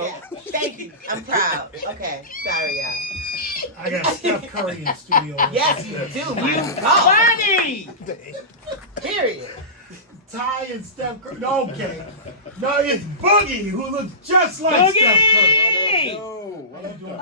Yeah. Thank you. I'm proud. Okay. Sorry, y'all. I got Steph Curry in studio. Yes, you do, my God. Funny! Period. Ty and Steph Curry. No, okay. No, it's Boogie who looks just like Boogie! Steph Curry.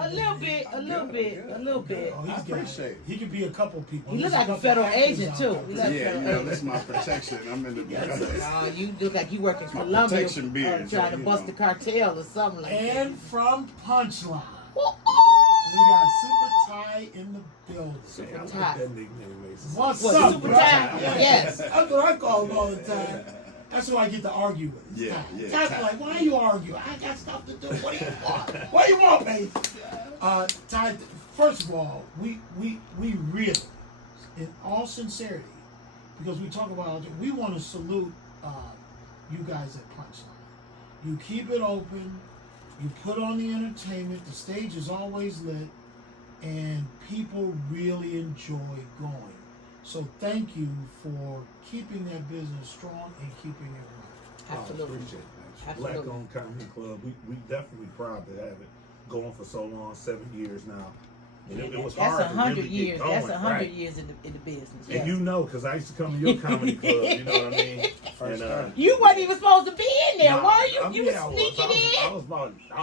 A little bit. Oh, I appreciate it. He could be a couple people. He There's look like a couple federal actors agent out too. there. He like Yeah, federal you know, agent. that's my protection. I'm in the Oh, you look like you work in my Colombia, protection beard, trying to you bust know. the cartel or something like that. And from Punchline, we got Super Ty in the building. Super I like Ty. that nickname, Mason. What's What, up, Super bro? Ty? Yes. That's what I call him all the time. That's who I get to argue with. Yeah, Ty. yeah, Ty's Ty. like, why you argue? I got stuff to do. What do you want? What do you want, baby? Ty, first of all, we really, in all sincerity, because we talk about, we want to salute you guys at Punchline. You keep it open. You put on the entertainment. The stage is always lit, and people really enjoy going. So thank you for keeping that business strong and keeping it running. Absolutely. Appreciate that. Absolutely. Black owned comedy club. We definitely proud to have it going for so long, 7 years now. And it was That's hard 100 to really years. get going, That's 100 right? years in the business. And Yes. you know, because I used to come to your comedy club, you know what I mean? First And, time. You wasn't even supposed to be in there, nah, were you? You yeah, was sneaking I in. was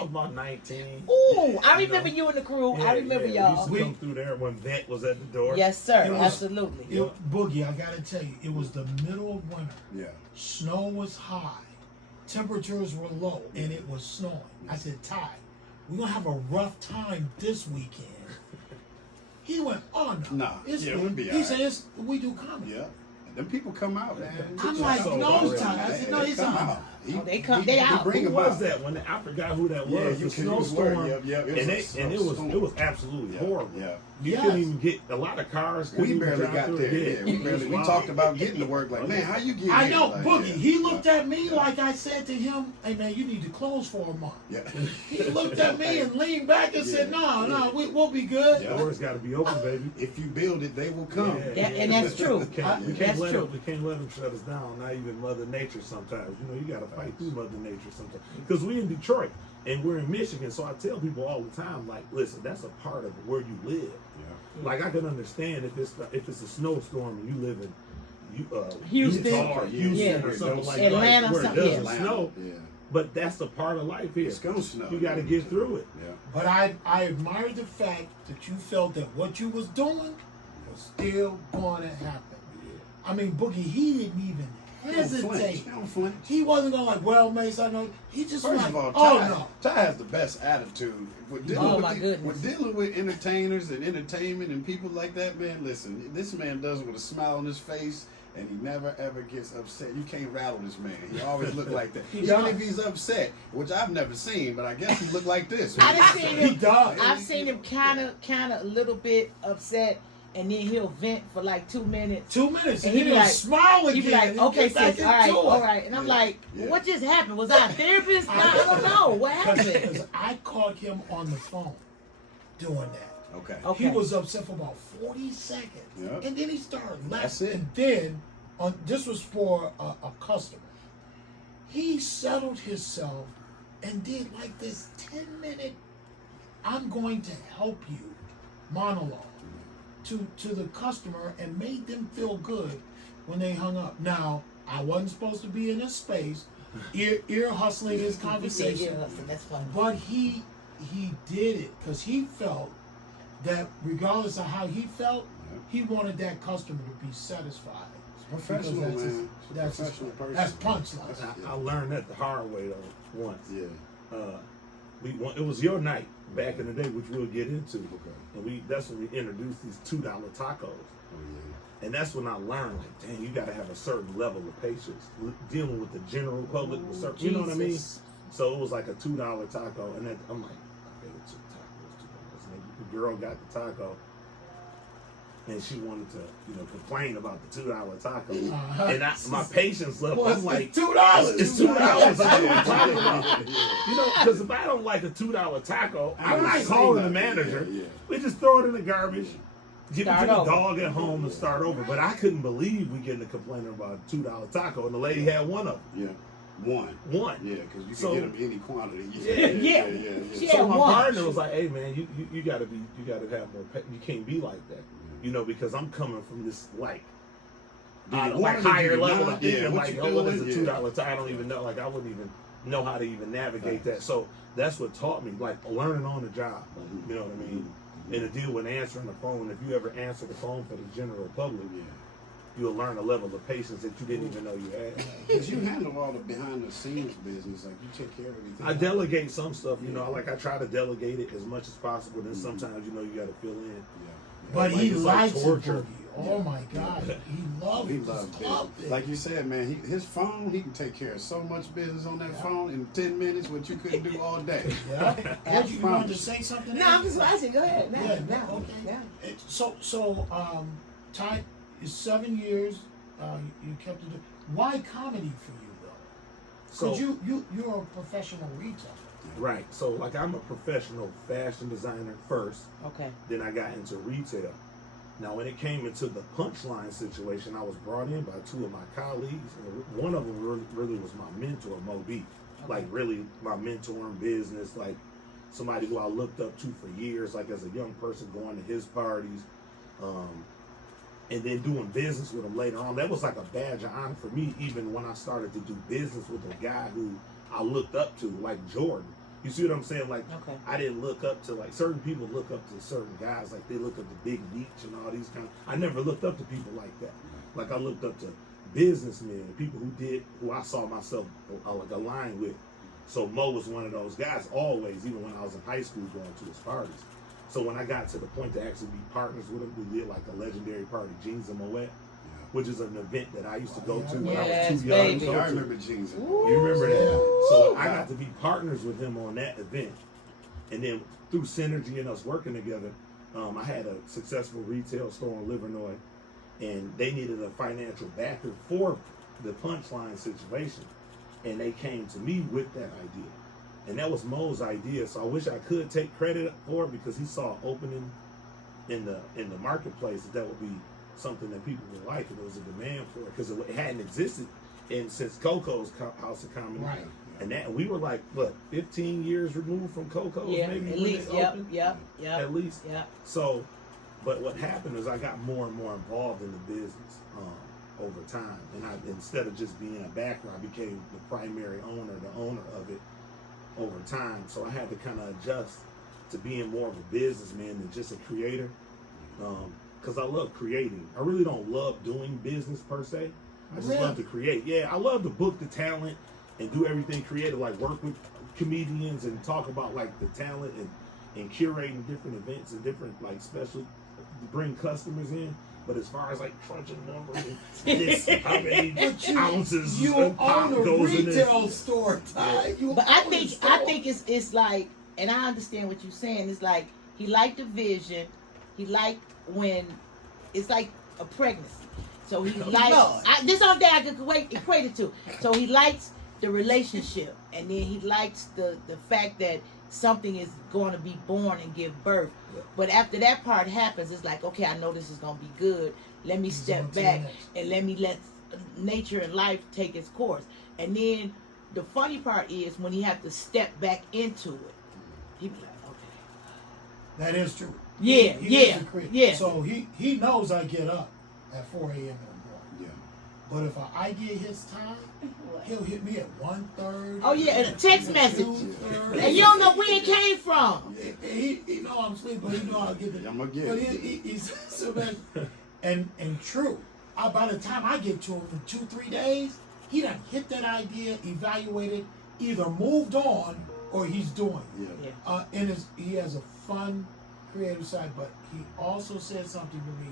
about 19. Ooh, I You remember know? you and the crew. Yeah, I remember yeah. y'all. We used to come through there when Vent was at the door. Yes, sir. It was- Absolutely. Boogie, I gotta tell you, it was the middle of winter. Yeah. Snow was high, temperatures were low, and it was snowing. I said, Ty, we're gonna have a rough time this weekend. He went, oh no. Nah, It's yeah, good. we'll be He all right. says, we do comedy. Yeah. And them people come out, man. I'm like, So no, already. Ty. I said, no, he's come out. out. Oh, they come- they out. Bring Who them was out. that? When I forgot who that was. Yeah, the you can use snowstorm. word. Yeah, it was and a it was snowstorm. absolutely Yeah, horrible. yeah. You Yes. couldn't even get a lot of cars. couldn't We even barely drive got through there. it. Yeah, we barely. We Wow. talked about getting to work. Like, man, how you get I here? know, Like, Boogie. yeah. He looked at me like I said to him, hey man, you need to close for a month. Yeah. He looked at me and leaned back and said, no, we'll be good. Yeah. Doors got to be open, baby. If you build it, they will come. Yeah, and that's true. We can't That's let true. them. We can't let them shut us down. Not even Mother Nature. Sometimes, you know, you got to fight through Mother Nature sometimes. Because we in Detroit and we're in Michigan, so I tell people all the time, like, listen, that's a part of where you live. Yeah. Like I can understand if it's a snowstorm and you live in Houston. Utah or Houston Yeah. or something like Atlanta, that, where it something, doesn't yeah. snow. Yeah. But that's a part of life here. It's gonna snow. You got to get through it. Yeah. But I admire the fact that you felt that what you was doing was still going to happen. I mean, Boogie, he didn't even hesitate. Don't flinch. He wasn't going like, well, Mace, I know. He just First like, of all, oh Ty, no. Ty has the best attitude. With dealing Oh, with my goodness. With dealing with entertainers and entertainment and people like that, man, listen, this man does it with a smile on his face, and he never ever gets upset. You can't rattle this man. He always look like that. He Even does. if he's upset, which I've never seen, but I guess he look like this. I done seen He him. does. I've seen him kind of a little bit upset, and then he'll vent for like 2 minutes. 2 minutes, And and he be he'll like- smile again. He'd be like, and okay, get back sis, all right, into it. all right. And I'm Yeah. like, Yeah. what just happened? Was I a therapist? I don't know. What happened? Because I caught him on the phone doing that. Okay. Okay. He was upset for about 40 seconds. Yep. And then he started laughing. That's it. And then, this was for a customer. He settled himself and did like this 10-minute, I'm going to help you monologue to the customer and made them feel good when they hung up. Now, I wasn't supposed to be in this space, ear hustling his He said, conversation. yeah, Hudson, that's funny. But he did it because he felt that regardless of how he felt, he wanted that customer to be satisfied. Professional, Because man. That's his, Professional person. that's punchline. I learned that the hard way though once. Yeah. It was your night back in the day, which we'll get into. Okay. And that's when we introduced these $2 tacos. Oh yeah. And that's when I learned, like, dang, you got to have a certain level of patience dealing with the general public. With certain, you know what I mean? Jesus. So it was like a $2 taco, and then I'm like, okay, it's $2. And the girl got the taco, and she wanted to, complain about the $2 taco. And my patience level, Well, I'm like, it's $2. It's $2. I know what I'm talking about. Because if I don't like a $2 taco, I'm not calling the manager. Yeah. We just throw it in the garbage. Give it to Start the over. dog at home and start over. But I couldn't believe we getting a complaint about a $2 taco, and the lady had one of them. Yeah. One. One. Yeah, because you can So- get them any quantity. Yeah. She So had my one. partner was like, "Hey man, you gotta have more. You can't be like that, you know, because I'm coming from this like higher level of thinking like, oh, what is a $2 tie? I don't even know. Like I wouldn't even know how to even navigate that. So that's what taught me, like learning on the job. Like, you know what I mean? And to deal with answering the phone. If you ever answer the phone for the general public, you'll learn a level of patience that you didn't even know you had. Because you handle all the behind the scenes business, like you take care of everything. I delegate some stuff, you know, like I try to delegate it as much as possible. Then sometimes, you know, you got to fill in. But Like, he it's like likes torture. it, Boogie. Oh my God, he loves He it. loves Just loved business. it. Like you said, man, his phone, he can take care of so much business on that phone in 10 minutes, what you couldn't do all day. Yeah. Angie, you wanted to say something? No, I'm just watching. Go ahead. Now, Yeah, now. okay. Now. So, Ty, it's 7 years. You kept it. Why comedy for you though? Because you're a professional retailer. Right. So like I'm a professional fashion designer first. Okay. Then I got into retail. Now when it came into the Punchline situation, I was brought in by two of my colleagues. And one of them really was my mentor, Mo B. Okay. Like really my mentor in business, like somebody who I looked up to for years, like as a young person going to his parties. And then doing business with him later on. That was like a badge of honor for me, even when I started to do business with a guy who I looked up to, like Jordan. You see what I'm saying? Like, Okay. I didn't look up to, like, certain people look up to certain guys, like they look up to Big Meech and all these kind of, I never looked up to people like that. Like, I looked up to businessmen, people who I saw myself like aligned with. So Mo was one of those guys always, even when I was in high school going to his parties. So when I got to the point to actually be partners with him, we did like a legendary party, Jeans and Moet, which is an event that I used to go to when I was too young baby. to go I to. remember jeans. You remember that? So I got to be partners with him on that event. And then through synergy and us working together, I had a successful retail store in Livernois, and they needed a financial backer for the Punchline situation. And they came to me with that idea. And that was Mo's idea. So I wish I could take credit for it because he saw an opening in the marketplace that would be something that people would like, and there was a demand for it because it hadn't existed since Coco's House of Comedy. Right. And we were like, what, 15 years removed from Coco's? Yeah, maybe at when least. they opened? Yep. At least. Yep. So, but what happened is I got more and more involved in the business over time, and instead of just being a backer, I became the primary owner, the owner of it over time. So I had to kind of adjust to being more of a businessman than just a creator. Because I love creating. I really don't love doing business per se. I just love to create. Yeah, I love to book the talent and do everything creative, like work with comedians and talk about like the talent and curating different events and different like special, bring customers in. But as far as like crunching numbers and this, how many ounces You and pop own a goes in this. retail store, Ty. You But I own a think store. it's like, and I understand what you're saying. It's like he liked the vision. He liked when it's like a pregnancy. So he likes this only thing I could equate it to. So he likes the relationship, and then he likes the fact that something is going to be born and give birth. Yeah. But after that part happens, it's like, okay, I know this is going to be good. Let me step back and let nature and life take its course. And then the funny part is when he have to step back into it, he be like, okay. That is true. Yeah, He is a creator. yeah. So he knows I get up at 4 a.m. in the morning. Yeah. But if I get his time, he'll hit me at 1:30. Oh yeah, and a text message. 2:30. And you don't know where it came from. He know I'm sleeping, but he know I'll get it. I'm gonna get But it. he's so bad. And true. By the time I get to him in 2-3 days, he done hit that idea, evaluated, either moved on or he's doing it. Yeah. Yeah. He has a fun, creative side, but he also said something to me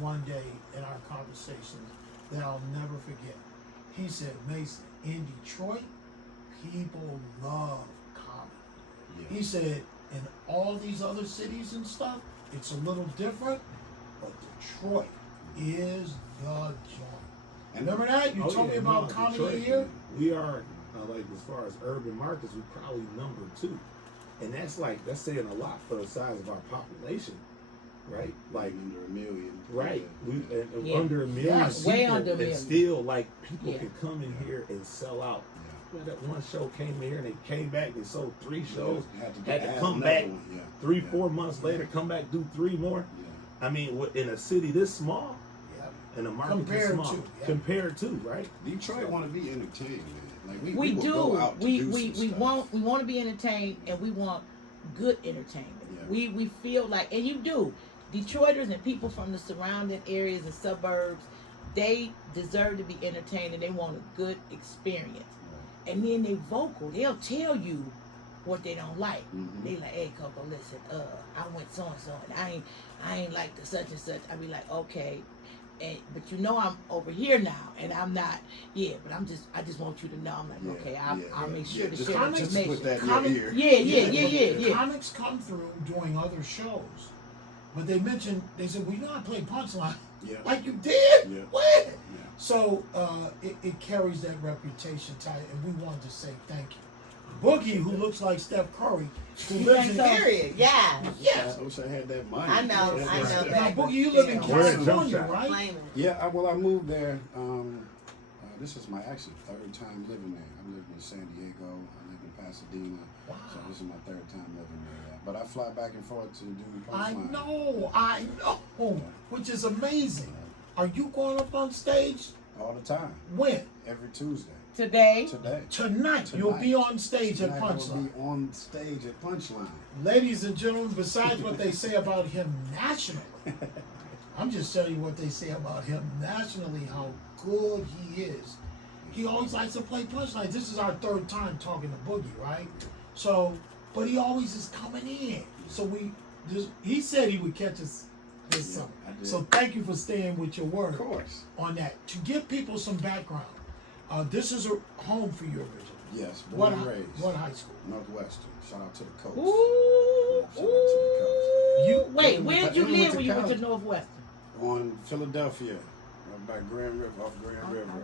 one day in our conversations that I'll never forget. He said, Mason, in Detroit, people love comedy. Yeah. He said, in all these other cities and stuff, it's a little different, but Detroit is the joint. And Remember that? You told me about comedy Detroit, here? We are, like, as far as urban markets, we're probably number 2. And that's saying a lot for the size of our population, right? Like, under a million. right. Yeah. We Yeah. under a million Yes. people, Way under a and million. still, like, people Yeah. can come in here and sell out. where that one show came here and they came back and sold 3 shows. Had to add come another back one. Yeah. 3-4 months later, come back, do 3 more. Yeah. I mean, in a city this small, in a market this small, compared to, right? Detroit want to be entertained, man. Like We will do. go out to do We some stuff. want to be entertained, and we want good entertainment. Yeah. We feel like, and you do. Detroiters and people from the surrounding areas and suburbs, they deserve to be entertained, and they want a good experience. Right. And then they vocal. They'll tell you what they don't like. Mhm. They like, hey Coco, listen, I went so and so, and I ain't like the such and such. I be like, okay. But you know I'm over here now, and I'm not. Yeah, but I just want you to know. I'm like, okay, I'll make sure to Just share just information. put that in your ear. Yeah. Comics come through during other shows, but they said, well, you know, I played Punchline. Yeah. Like you did? Yeah. What? Yeah. So it carries that reputation tight, and we wanted to say thank you. Boogie, who looks like Steph Curry, who lives in Period. Yeah. Yes. I wish I had that money. I know Now, that. Boogie, you live in Where is California, Jump Shot? right? Yeah, I moved there. This is my actually 3rd time living there. I lived in San Diego. I lived in Pasadena. Wow. So this is my 3rd time living there. Yeah. But I fly back and forth to do I Punchline. know, which is amazing. Are you going up on stage? All the time. When? Every Tuesday. Today. Tonight. You'll be on stage Tonight at I will Punchline. be on stage at Punchline. Ladies and gentlemen, besides what they say about him nationally, I'm just telling you what they say about him nationally, how good he is. He always likes to play Punchline. This is our 3rd time talking to Boogie, right? So, but he always is coming in. So he said he would catch us this summer. I did. So thank you for staying with your word Of course. on that. To give people some background, this is a home for you originally. Yes, born and raised. What high school? Northwestern. Shout out to the coast. Ooh. Shout out to the coast. Wait, where did you went live to when you went to college. Northwestern? On Philadelphia, by Grand River, off Grand River.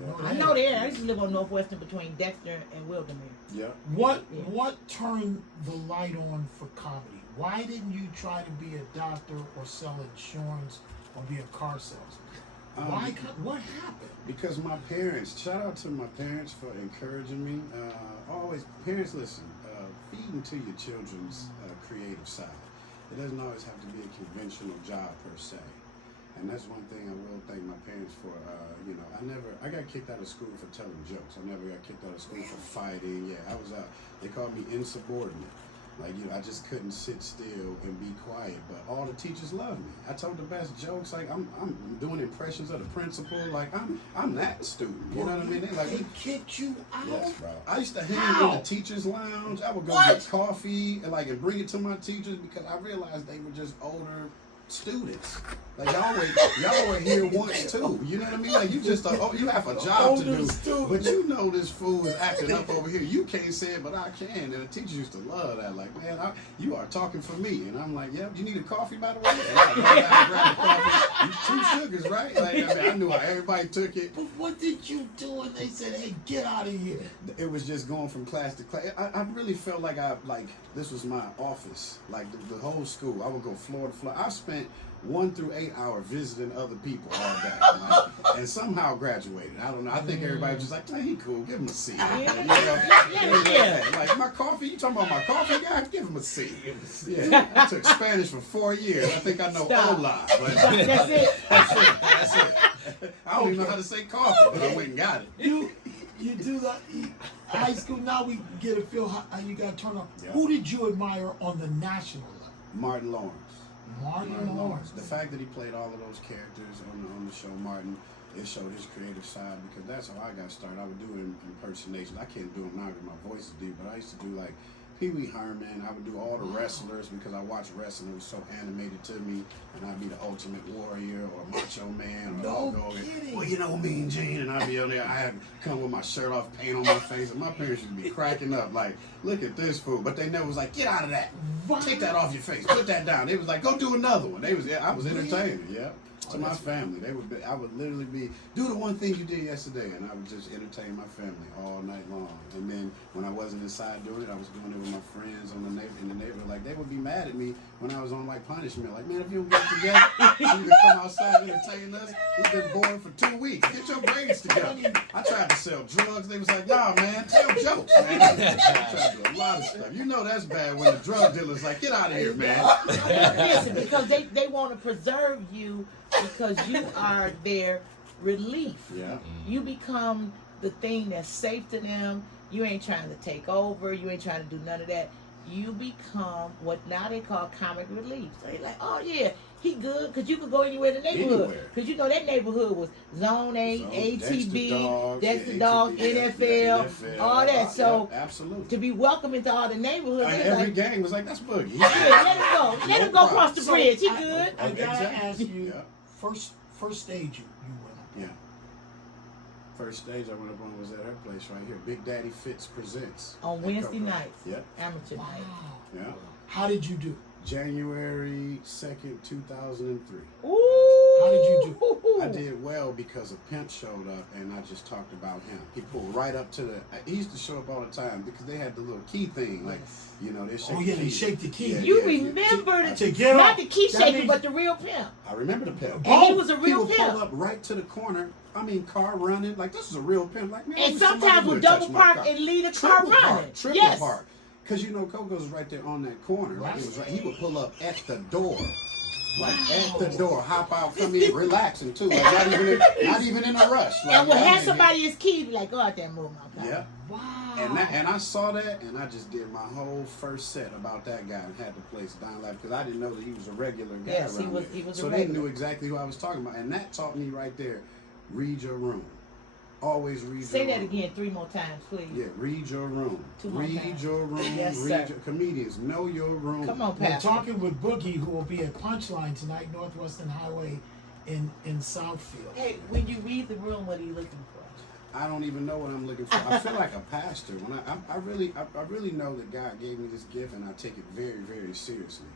Yeah. I know that. I used to live on Northwestern between Dexter and Wildermere. Yeah. What turned the light on for comedy? Why didn't you try to be a doctor or sell insurance or be a car salesman? What happened? Because my parents, shout out to my parents for encouraging me. Parents, listen, feed into your children's creative side. It doesn't always have to be a conventional job per se. And that's one thing I will thank my parents for. I got kicked out of school for telling jokes. I never got kicked out of school for fighting. Yeah, I was out. They called me insubordinate. Like, I just couldn't sit still and be quiet. But all the teachers loved me. I told the best jokes. Like, I'm doing impressions of the principal. Like, I'm that student. You know what I mean? They kicked you out? Yes, bro. I used to hang in the teachers' lounge. I would go get coffee and bring it to my teachers because I realized they were just older students. Like y'all were here once too. You know what I mean? Like you just you have a job to do, but you know this fool is acting up over here. You can't say it, but I can. And the teachers used to love that. Like, man, you are talking for me, and I'm like, yeah. You need a coffee, by the way? And I grab a coffee. 2 sugars, right? Like, I knew how everybody took it. But what did you do when they said, "Hey, get out of here"? It was just going from class to class. I really felt like this was my office. Like the whole school, I would go floor to floor. I spent 1 through 8 hours visiting other people all day, and somehow graduated. I don't know. I think everybody was just like, hey, he cool. Give him a C. Like my coffee. You talking about my coffee guy? Give him a C. Yeah. I took Spanish for 4 years. I think I know hola. But That's it. That's it. I don't even know how to say coffee, but I went and got it. You do that. High school. Now we get a feel how you got to turn up. Yeah. Who did you admire on the national level? Martin Lawrence. Martin Lawrence. The fact that he played all of those characters on the show, Martin, it showed his creative side because that's how I got started. I would do impersonations. I can't do them now because my voice is deep, but I used to do like Pee Wee Herman. I would do all the wrestlers because I watched wrestling. It was so animated to me, and I'd be the Ultimate Warrior or Macho Man or Hulk Hogan. Well, you know, Mean Gene, and I'd be on there. I had come with my shirt off, paint on my face, and my parents used to be cracking up like, "Look at this fool!" But they never was like, "Get out of that! Take that off your face! Put that down!" They was like, "Go do another one." I was entertaining. Yeah. To my family, I would literally be, do the one thing you did yesterday, and I would just entertain my family all night long. And then when I wasn't inside doing it, I was doing it with my friends in the neighborhood. Like, they would be mad at me when I was on like punishment. Like, man, if you don't get together, so you can come outside and entertain us. We've been bored for 2 weeks. Get your grades together. I tried to sell drugs. They was like, nah, man, tell jokes, man. I tried to do a lot of stuff. You know that's bad when the drug dealer's like, get out of here, man. Listen, because they want to preserve you because you are their relief. Yeah. You become the thing that's safe to them. You ain't trying to take over. You ain't trying to do none of that. You become what now they call comic relief. So they're like, oh yeah, he good, because you could go anywhere in the neighborhood. Because you know that neighborhood was Zone 8, ATB, Dexter Dog, NFL, all that. So absolutely. To be welcome into all the neighborhoods. Like, every gang was like, that's Boogie. Yeah, let him go. Let him go across the bridge. He good. I gotta ask you, first stage you went up. Yeah. First stage I went up on was at her place right here. Big Daddy Fitz Presents. On Wednesday nights. Yep. Amateur night. Yeah. How did you do? January 2nd, 2003. Ooh. How did you do? I did well because a pimp showed up and I just talked about him. He pulled right up to the. He used to show up all the time because they had the little key thing, like, you know, they shake. Oh yeah, they shake the key. Yeah, You yeah, remember to get not up, the key shaker, means, but the real pimp. I remember the pimp. And he was a real He would pimp. pull up right to the corner. I mean, car running like this is a real pimp. Like, man, And somebody sometimes would would touch double my park car. and leave the car running. Triple Yes. park. Because, you know, Coco's was right there on that corner. Like, it was right, he would pull up at the door. Like, at the door. Hop out, come in, relaxing, too. Like, not even in a rush. Like, And would have somebody his key, be like, go out there and move my car. Yeah. Wow. And I saw that, and I just did my whole first set about that guy and had the place down live because I didn't know that he was a regular guy. Yes, around there. he was so a they regular. knew exactly who I was talking about. And that taught me right there, read your room. Always read Say your that room. again 3 more times, please. Yeah, read your room. 2 more Read times. your room. Yes, read sir. your comedians. Know your room. Come on, We're Pastor. talking with Boogie, who will be at Punchline tonight, Northwestern Highway in Southfield. Hey, when you read the room, what are you looking for? I don't even know what I'm looking for. I feel like a pastor. When I really know that God gave me this gift, and I take it very, very seriously.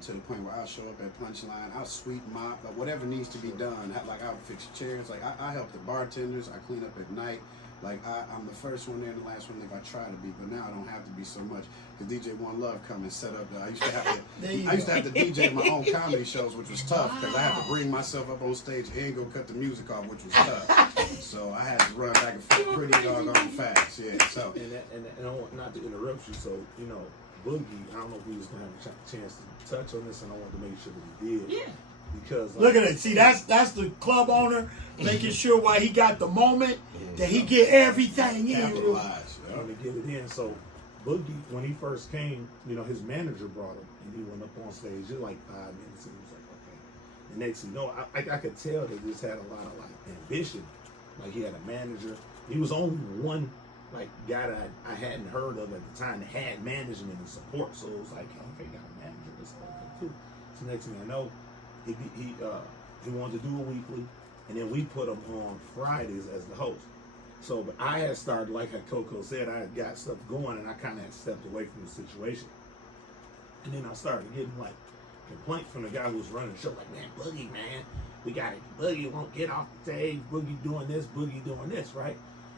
To the point where I'll show up at Punchline, I'll sweep, mop, whatever needs to be done. Like, I'll fix chairs. Like, I help the bartenders. I clean up at night. Like, I'm the first one there and the last one if I try to be, but now I don't have to be so much. Because DJ One Love come and set up. I used to have to DJ my own comedy shows, which was tough because I had to bring myself up on stage and go cut the music off, which was tough. So I had to run back and forth pretty doggone fast. Yeah. So and I want not to interrupt you. So, you know, Boogie, I don't know if we was gonna have a chance to touch on this, and I wanted to make sure that we did. Yeah. Because Look at it. See, that's the club owner making sure why he got the moment that he get everything in. capitalize. I want to get it in. So Boogie, when he first came, you know, his manager brought him, and he went up on stage in like 5 minutes, and he was like, okay. The next thing you know, I could tell that this had a lot of like ambition. Like, he had a manager. He was only one like guy that I hadn't heard of at the time that had management and support. So it was like, okay, got a manager. That's okay, cool. So next thing I know, he wanted to do a weekly, and then we put him on Fridays as the host. So, but I had started, like Coco said, I had got stuff going, and I kind of had stepped away from the situation. And then I started getting like complaints from the guy who was running the show, like, man, Boogie, man, we got it. Boogie won't get off the stage. Boogie doing this, right?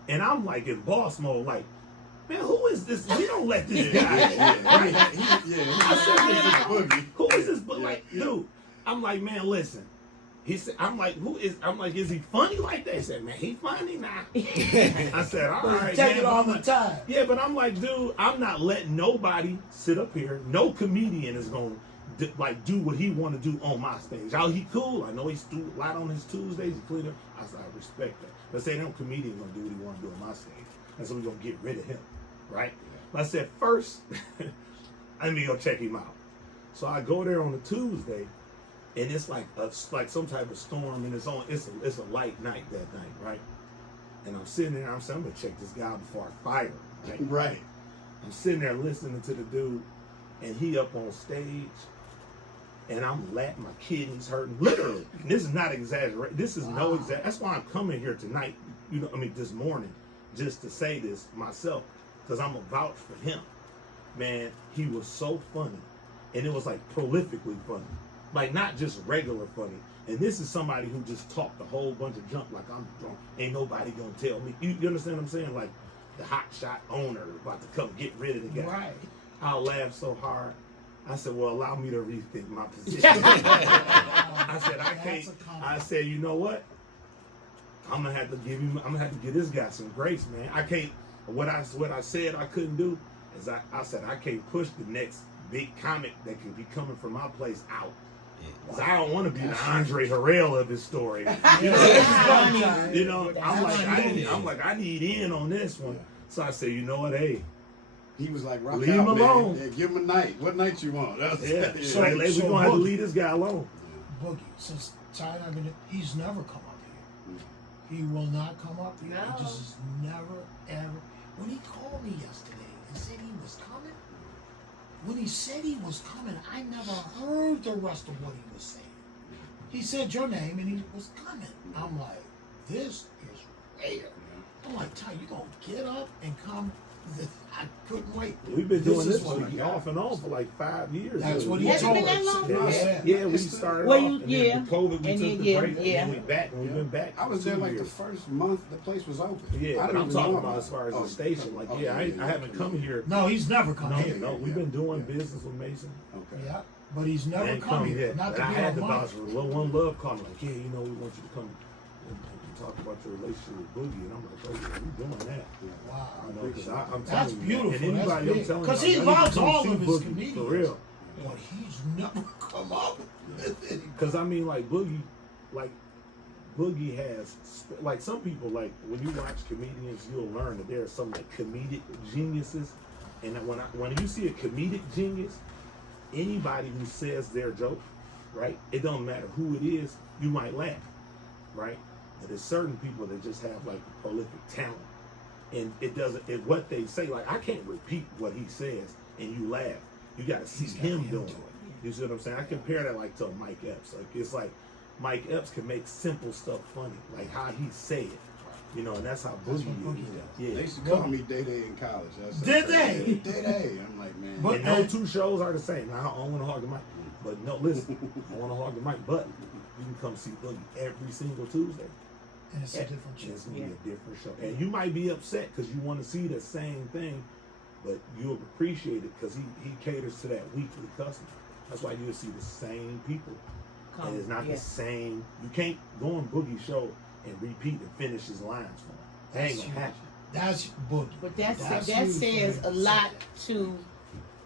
And I'm like in boss mode, like, man, who is this? We don't let this guy. Right? Who is this? But like, dude, I'm like, man, listen. He said, I'm like, is he funny like that? He said, man, he funny now. I said, all right, Take man. it all the time. Yeah, but I'm like, dude, I'm not letting nobody sit up here. No comedian is going to do what he want to do on my stage. He cool. I know he's a lot on his Tuesdays. He clean up. I said, I respect that. But say no comedian going to do what he want to do on my stage. And so we're going to get rid of him, right? But I said, first, let me go check him out. So I go there on a Tuesday, and it's like some type of storm, and it's a light night that night, right? And I'm sitting there, I'm saying, I'm gonna check this guy out before I fire him, right? Right. I'm sitting there listening to the dude, and he up on stage, and I'm laughing, my kidneys hurting, literally. And this is not exaggerate. This is no exaggeration. That's why I'm coming here tonight. This morning, just to say this myself, because I'm a vouch for him. Man, he was so funny, and it was like prolifically funny. Like not just regular funny. And this is somebody who just talked a whole bunch of junk like I'm drunk. Ain't nobody gonna tell me. You understand what I'm saying? Like the hot shot owner about to come get rid of the guy. Right. I laughed so hard. I said, well, allow me to rethink my position. I said, I can't. I said, you know what? I'm gonna have to give this guy some grace, man. I can't. What I said I couldn't do is I said I can't push the next big comic that can be coming from my place out. Cause I don't want to be the Andre Harrell of this story. You know, I'm like I need in on this one. So I said, you know what, hey. He was like, leave him alone. Yeah, give him a night. What night you want? We're gonna have to leave this guy alone. Boogie, since Ty and I he's never come up here. He will not come up here. No. He just is never, ever. When he called me yesterday and said he was coming, when he said he was coming, I never heard the rest of what he was saying. He said your name and he was coming. I'm like, this is rare. I'm like, Ty, you gonna get up and come? I couldn't wait. We've been doing this off and on for like 5 years. That's what he Has it told been that long? us. Yeah, we started off, and then COVID, we took the break, and then we back, and we've been back. I was there like the first month the place was open. Yeah, but I'm talking about as far as the station. Like, I haven't come here. No, he's never come here. No, we've been doing business with Mason. Okay. Yeah, but he's never come here. Yet. Not but to I be had on the lunch. boss with One Love call me like, yeah, you know, we want you to come and talk about your relationship with Boogie, and I'm like, oh yeah, we doing that. Wow, You know, because I'm that's telling you, beautiful. and anybody I'm telling you, because he I know loves you come all see of his Boogie, comedians. for real. But he's never come up with it. Because I mean, like Boogie has, like some people, like when you watch comedians, you'll learn that there are some like comedic geniuses, and that when you see a comedic genius, anybody who says their joke, right? It don't matter who it is, you might laugh, right? But there's certain people that just have like prolific talent, and it what they say. Like I can't repeat what he says, and you laugh. You got to see him doing it. You see what I'm saying? I compare that like to a Mike Epps. Like it's like Mike Epps can make simple stuff funny, like how he say it. You know, and that's how Boogie is. Yeah. They used to call me Day Day in college. Did they? Day Day. I'm like, man. But no two shows are the same. Now, I don't want to hog the mic. But no, listen, I want to hog the mic. But you can come see Boogie every single Tuesday. And it's a different show. It's going to be a different show. And you might be upset because you want to see the same thing, but you'll appreciate it because he caters to that weekly customer. That's why you'll see the same people. And it's not the same. You can't go on Boogie's show and repeat and finish his lines for him. That ain't gonna happen. That's Boogie. But that says a lot to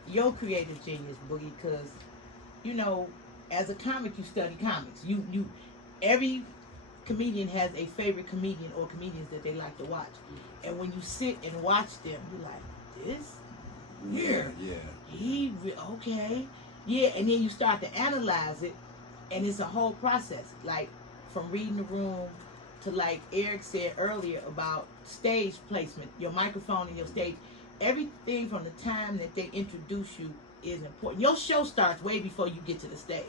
your creative genius, Boogie, because you know, as a comic, you study comics. You every comedian has a favorite comedian or comedians that they like to watch, and when you sit and watch them, you're like, this weird. Yeah. Okay. Yeah, and then you start to analyze it, and it's a whole process. Like from reading the room to, like Eric said earlier about stage placement, your microphone and your stage, everything from the time that they introduce you is important. Your show starts way before you get to the stage.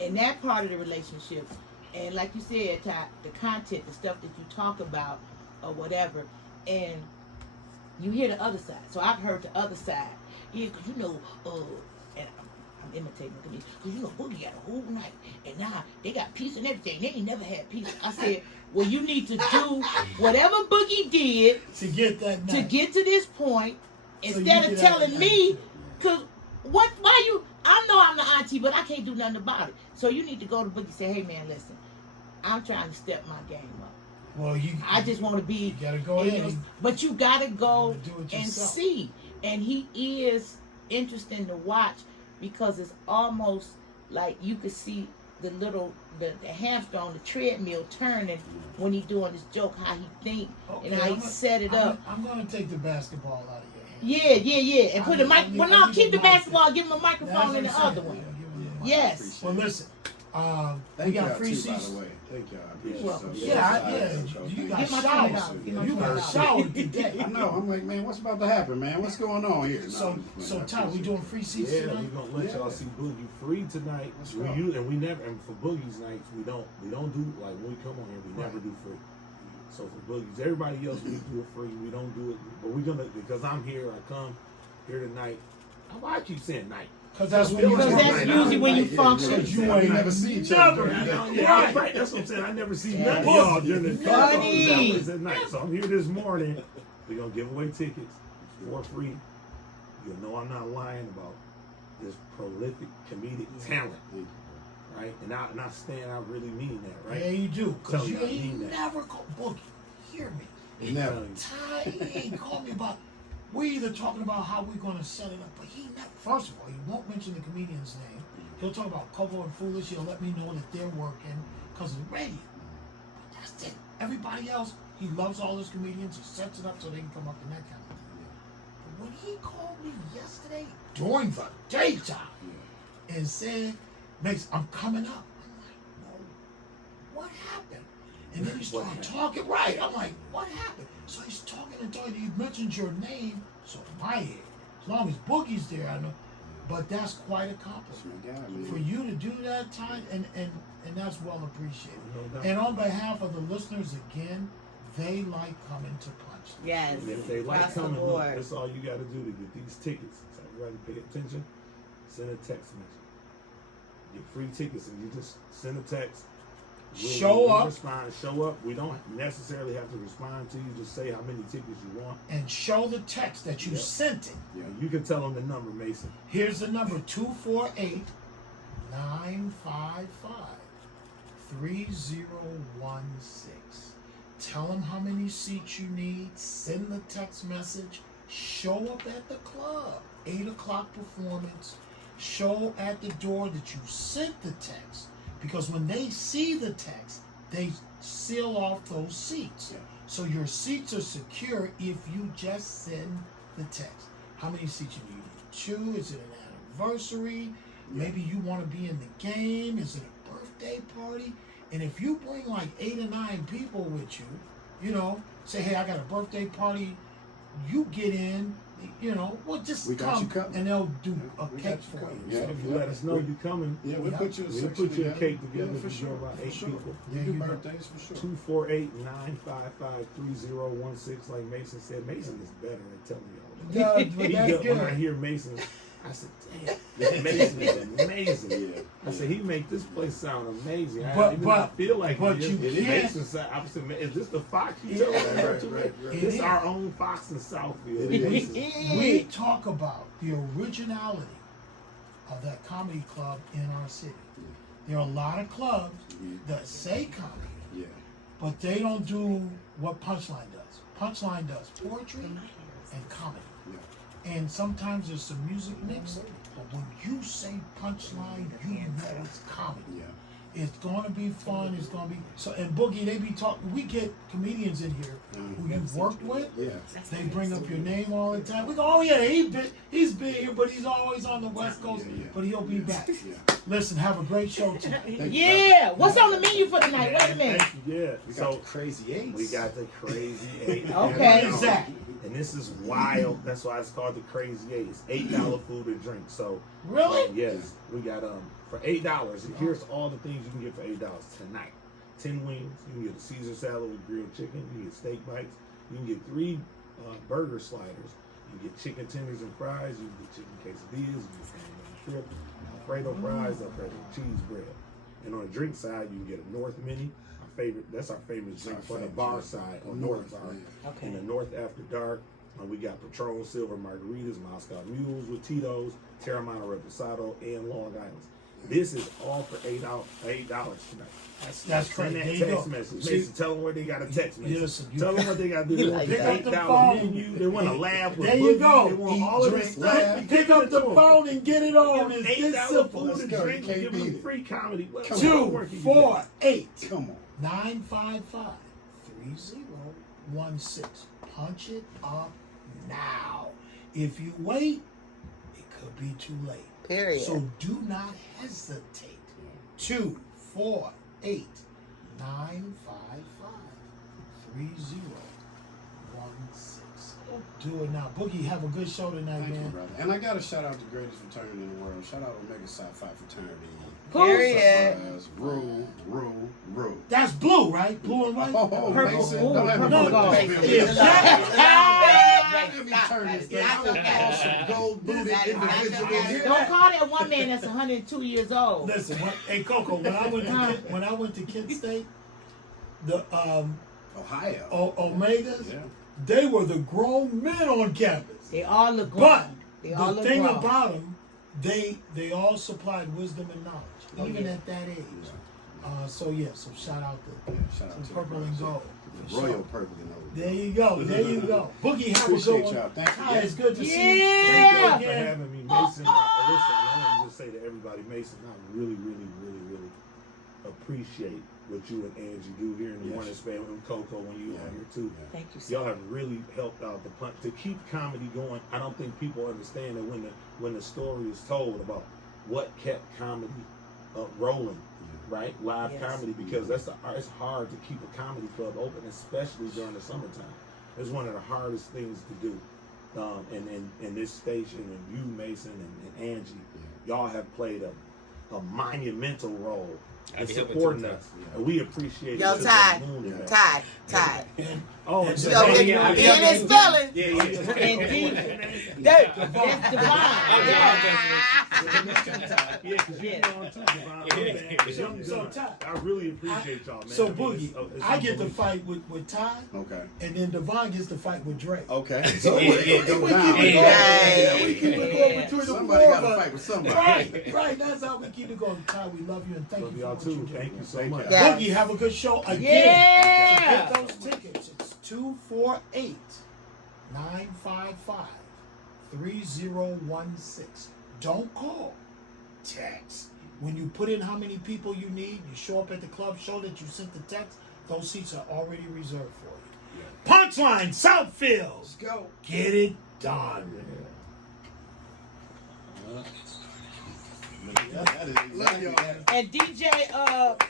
And that part of the relationship, and like you said, Ty, the content, the stuff that you talk about or whatever, and you hear the other side. So I've heard the other side. Yeah, because you know, and I'm imitating the comedian, because you know Boogie got a whole night, and now they got peace and everything. They ain't never had peace. I said, well, you need to do whatever Boogie did to get that night. to get to this point, instead of telling me, because why you, I know I'm the auntie, but I can't do nothing about it. So you need to go to Boogie and say, hey man, listen, I'm trying to step my game up. Well, I just want to be. You gotta go in, but you gotta go and see. And he is interesting to watch because it's almost like you could see the hamster on the treadmill turning when he doing his joke, how he think and how he set it up. I'm gonna take the basketball out of your hand. Yeah, and put the mic. Well, no, keep the basketball. Give him a microphone in the other one. Yes. Well, listen. Thank we got y'all free too, seats. by the way. Thank y'all. I appreciate You're it. welcome. You got showered. You got showered today. I know. I'm like, man, what's about to happen, man? What's going on here? So Ty, we doing free seats Yeah, tonight? we're gonna let y'all see Boogie free tonight. And for Boogie's nights, we don't do, like when we come on here, we never do free. So for Boogie's, everybody else we do it free. We don't do it, but we're gonna, because I'm here. I come here tonight. Why I keep saying night? Because that's when Because that's usually when you function. You ain't never see each other. Yeah, right. That's what I'm saying. I never see Yeah. none of y'all during the Funny. hours at night. So I'm here this morning. We're gonna give away tickets for free. You'll know I'm not lying about this prolific comedic talent, right? And I stand. I really mean that, right? Yeah, you do. Because Tell you me I mean ain't that. never go Boogie. Hear me. Never. Ty, he ain't called me about. We either talking about how we're gonna set it up, but he never. First of all, he won't mention the comedian's name. He'll talk about Coco and Foolish. He'll let me know that they're working because it's radio. But that's it. Everybody else, he loves all his comedians. He sets it up so they can come up and that kind of thing. But when he called me yesterday during the daytime and said, "Mace, I'm coming up," I'm like, "No, what happened?" And then he started talking. Right, I'm like, "What happened?" So he's talking and talking. He mentioned your name, so in my head, as long as Boogie's there, I know. But that's quite a compliment for you to do that, Ty, and that's well appreciated. No doubt. And on behalf of the listeners, again, they like coming to Punchline. Yes. And if they like Across the coming, look, board. that's all you got to do to get these tickets. So everybody pay attention. Send a text message. Get free tickets, and you just send a text. Show up. Respond. Show up. We don't necessarily have to respond to you. Just say how many tickets you want. And show the text that you sent it. Yeah, you can tell them the number, Mason. Here's the number: 248-955-3016. Tell them how many seats you need. Send the text message. Show up at the club. 8 o'clock performance. Show at the door that you sent the text. Because when they see the text, they seal off those seats. Yeah. So your seats are secure if you just send the text. How many seats you need? 2? Is it an anniversary? Maybe you want to be in the game. Is it a birthday party? And if you bring like 8 or 9 people with you, you know, say, "Hey, I got a birthday party," you get in, you know, well, just We got come you covered. and they'll do a We cake got you for covered. you. Yeah. If you let us know you coming, Yeah, we'll put you a we'll section put you a together. cake together Yeah, for for sure. about For 8 sure. people. There Your you go. birthdays for sure. 248-955-3016. Like Mason said, Mason is better at telling y'all. Yeah, but He that's does- When I good. hear Mason, I said, "Damn, Mason is amazing." Yeah. I said, "He make this place sound amazing." But- Even though I feel like but it is. you can't- Mason said, "I said, man, is this the Fox you Yeah, tell us to go right, to? right. This It is. our own Fox in Southfield." It is. Mason. We talk about the originality of that comedy club in our city. There are a lot of clubs that say comedy, Yeah. but they don't do what Punchline does. Punchline does poetry and comedy. Yeah. And sometimes there's some music mixed, but when you say Punchline, you know it's comedy. Yeah. It's gonna be fun. It's gonna be so. And Boogie, they be talking. We get comedians in here who you've worked with. Yeah. They bring up your name all the time. We go, "Oh yeah, he's been here, but he's always on the West Coast. Yeah, yeah. But he'll be back." Yeah. Listen, have a great show tonight. Thank you, Yeah. What's on the menu for tonight? Wait a minute. Thank you. Yeah. We got So the crazy 8s. we got the Crazy 8. Okay. What is that? And this is wild. That's why it's called the Crazy 8. It's $8 food and drink. So Really? yes, we got for $8. And here's all the things you can get for $8 tonight. 10 wings. You can get a Caesar salad with grilled chicken. You can get steak bites. You can get 3 burger sliders. You can get chicken tenders and fries. You can get chicken quesadillas. You can get shrimp, Alfredo fries, Alfredo cheese bread. And on the drink side, you can get a North Mini. That's our famous drink for the bar side on North Bar. Okay. In the North After Dark, we got Patron Silver Margaritas, Moscow Mules with Tito's, Terramana Reposado, and Long Island. This is all for $8 tonight. That's Send crazy. that There you text go. message. See, Mason, tell them where they got a text message. listen, you Tell them what they got to do. They want Pick the up the $8 phone. menu. They want to laugh with There you Boogie. go. They want Eat, all of drink, this laugh. stuff. Pick up the phone and get it on. It's this $8 simple. food Let's and go. drink. You can't Give beat them it. free comedy. What 248 Come on. 955-3016. Punch it up now. If you wait, it could be too late. Period. So do not hesitate. 248-955-3016. Do it now. Boogie, have a good show tonight, Thank you, man. brother. And I got to shout out the greatest fraternity in the world. Shout out Omega Psi Phi fraternity. Period. Rule. That's blue, right? Blue and white? Oh, Purple. Mason, Ooh, don't have me purple flip gold. this. Let me turn this thing. I will call some gold-booted individuals. Don't call that one man that's 102 years old. Listen, hey Coco, when I went to Kent State, the Ohio. Omegas, Yeah. they were the grown men on campus. They all look grown. But They all the look thing grown. about them, they all supplied wisdom and knowledge, even at that age. So shout out to Shout out to Purple and Gold. The Royal Purple and Gold. There you go. Boogie, have a Appreciate good one. y'all. Thank you. Ty, it's good to see you. Yeah. Thank Thank y'all you for again. having me, Mason. Listen, I want to just say to everybody, Mason, I really appreciate what you and Angie do here in the morning span, and Coco when you on here too. Thank you so Y'all have really helped out the punch to keep comedy going. I don't think people understand that when the story is told about what kept comedy rolling, right? Live Yes. comedy, because it's hard to keep a comedy club open, especially during the summertime. It's one of the hardest things to do. And this station and you, Mason, and Angie, y'all have played a monumental role in supporting us. And we appreciate Yo, it. Ty. And Oh, and Yo, he in his feelings. Indeed. Dude. It's divine. Yeah, because you're on too, Devon. So, Ty, I really appreciate y'all, man. so I mean, Boogie, it's I get to unbelievable. fight with Ty, Okay. and then Devon gets to fight with Drake. Okay. So we keep it going. Yeah. We keep it going between the Somebody four got of to us. fight with somebody. Right. That's how we keep it going. Ty, we love you and thank Love you for y'all what too. you do. Thank you so Thank much. you. Yeah. Boogie, have a good show again. Yeah. To get those tickets, it's 248-955-3016. Don't call. Text. When you put in how many people you need, you show up at the club, show that you sent the text, those seats are already reserved for you. Punchline, Southfield. Let's go. Get it done. That is exactly And DJ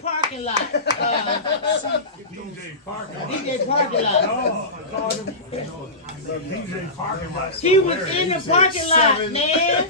parking lot. DJ Parker. DJ parking lot. Oh, I called him. DJ Parker. He was in the parking lot, man.